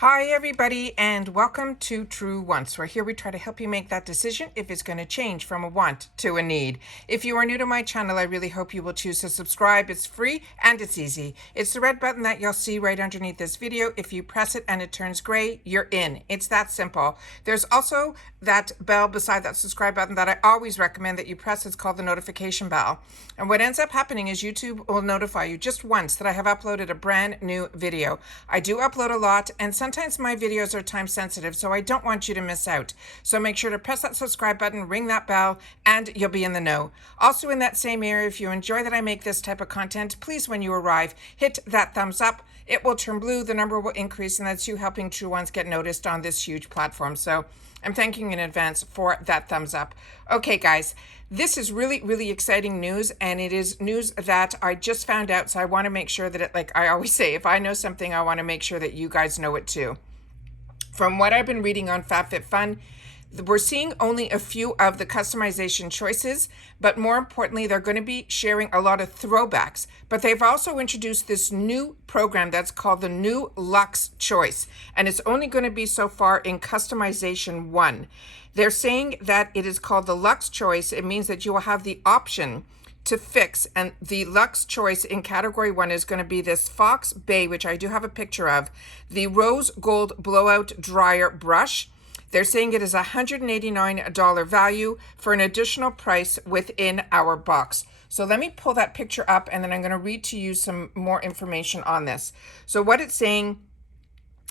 Hi everybody, and welcome to True Wants, where here we try to help you make that decision if it's going to change from a want to a need. If you are new to my channel, I really hope you will choose to subscribe. It's free and it's easy. It's the red button that you'll see right underneath this video. If you press it and it turns gray, you're in. It's that simple. There's also that bell beside that subscribe button that I always recommend that you press. It's called the notification bell. And what ends up happening is YouTube will notify you just once that I have uploaded a brand new video. I do upload a lot, and sometimes my videos are time sensitive, so I don't want you to miss out. So make sure to press that subscribe button, ring that bell, and you'll be in the know. Also in that same area, if you enjoy that I make this type of content, please, when you arrive, hit that thumbs up. It will turn blue, the number will increase, and that's you helping True Ones get noticed on this huge platform. So I'm thanking you in advance for that thumbs up. Okay, guys, this is really, really exciting news, and it is news that I just found out, so I want to make sure that like I always say, if I know something, I want to make sure that you guys know it too. From what I've been reading on FabFitFun, we're seeing only a few of the customization choices, but more importantly, they're going to be sharing a lot of throwbacks. But they've also introduced this new program that's called the new LUXE choice, and it's only going to be so far in customization 1. They're saying that it is called the LUXE choice. It means that you will have the option to fix, and the LUXE choice in category 1 is going to be this Fox Bay, which I do have a picture of, the rose gold blowout dryer brush. They're saying it is a $189 value for an additional price within our box. So let me pull that picture up, and then I'm going to read to you some more information on this. So what it's saying,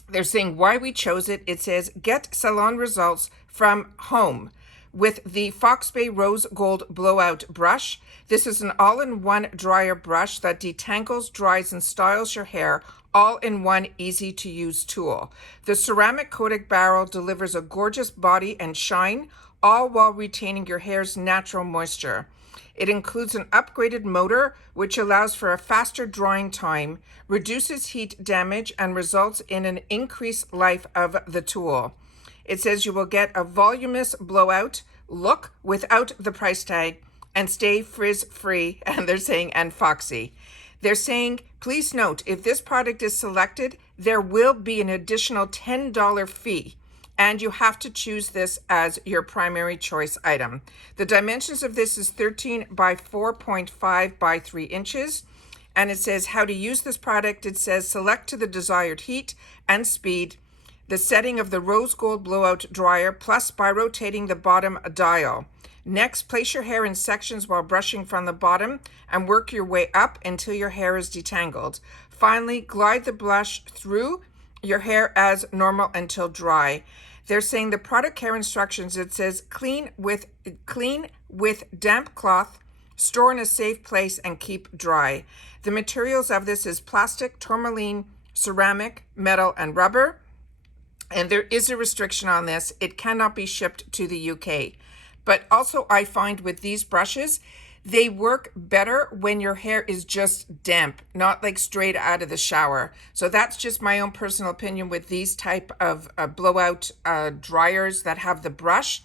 they're saying why we chose it. It says, get salon results from home with the Fox Bay Rose Gold Blowout Brush. This is an all-in-one dryer brush that detangles, dries, and styles your hair all in one easy-to-use tool. The ceramic coated barrel delivers a gorgeous body and shine, all while retaining your hair's natural moisture. It includes an upgraded motor, which allows for a faster drying time, reduces heat damage, and results in an increased life of the tool. It says you will get a voluminous blowout look without the price tag and stay frizz-free, and they're saying, and foxy. They're saying, please note, if this product is selected, there will be an additional $10 fee, and you have to choose this as your primary choice item. The dimensions of this is 13 by 4.5 by 3 inches. And it says how to use this product. It says select to the desired heat and speed, the setting of the rose gold blowout dryer, plus by rotating the bottom dial. Next, place your hair in sections while brushing from the bottom and work your way up until your hair is detangled. Finally, glide the brush through your hair as normal until dry. They're saying the product care instructions, it says clean with damp cloth, store in a safe place, and keep dry. The materials of this is plastic, tourmaline, ceramic, metal, and rubber. And there is a restriction on this. It cannot be shipped to the UK. But also I find with these brushes, they work better when your hair is just damp, not like straight out of the shower. So that's just my own personal opinion with these type of blowout dryers that have the brush.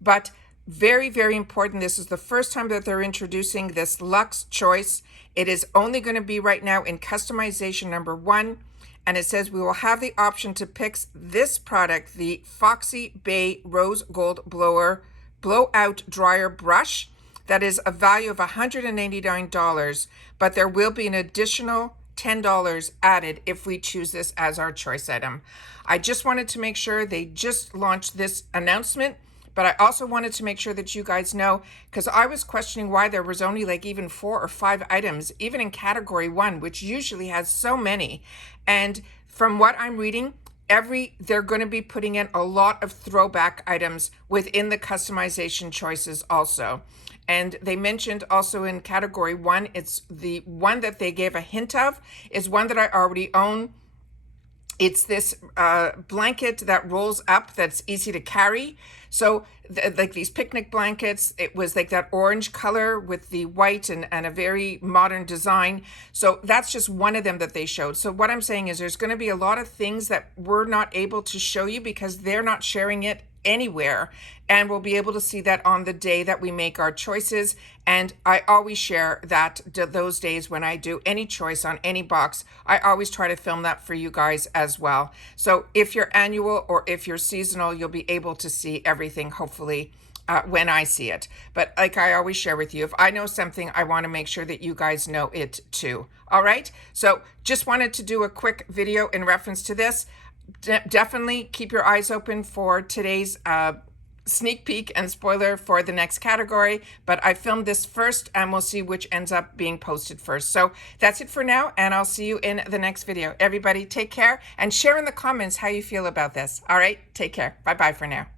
But very, very important. This is the first time that they're introducing this LUXE choice. It is only going to be right now in customization number 1. And it says we will have the option to pick this product, the Foxy Bay Rose Gold Blowout Dryer Brush. That is a value of $189, but there will be an additional $10 added if we choose this as our choice item. I just wanted to make sure they just launched this announcement, but I also wanted to make sure that you guys know, because I was questioning why there was only like even 4 or 5 items, even in category 1, which usually has so many. And from what I'm reading, they're going to be putting in a lot of throwback items within the customization choices also. And they mentioned also in category 1, it's the one that they gave a hint of is one that I already own. It's this blanket that rolls up that's easy to carry. So like these picnic blankets, it was like that orange color with the white and a very modern design. So that's just one of them that they showed. So what I'm saying is there's going to be a lot of things that we're not able to show you because they're not sharing it anywhere, and we'll be able to see that on the day that we make our choices. And I always share that those days when I do any choice on any box, I always try to film that for you guys as well. So if you're annual or if you're seasonal, you'll be able to see everything, hopefully, when I see it. But like I always share with you, if I know something, I want to make sure that you guys know it too. All right, so just wanted to do a quick video in reference to this. Definitely keep your eyes open for today's sneak peek and spoiler for the next category, but I filmed this first and we'll see which ends up being posted first. So that's it for now, and I'll see you in the next video. Everybody take care and share in the comments how you feel about this. All right, take care. Bye-bye for now.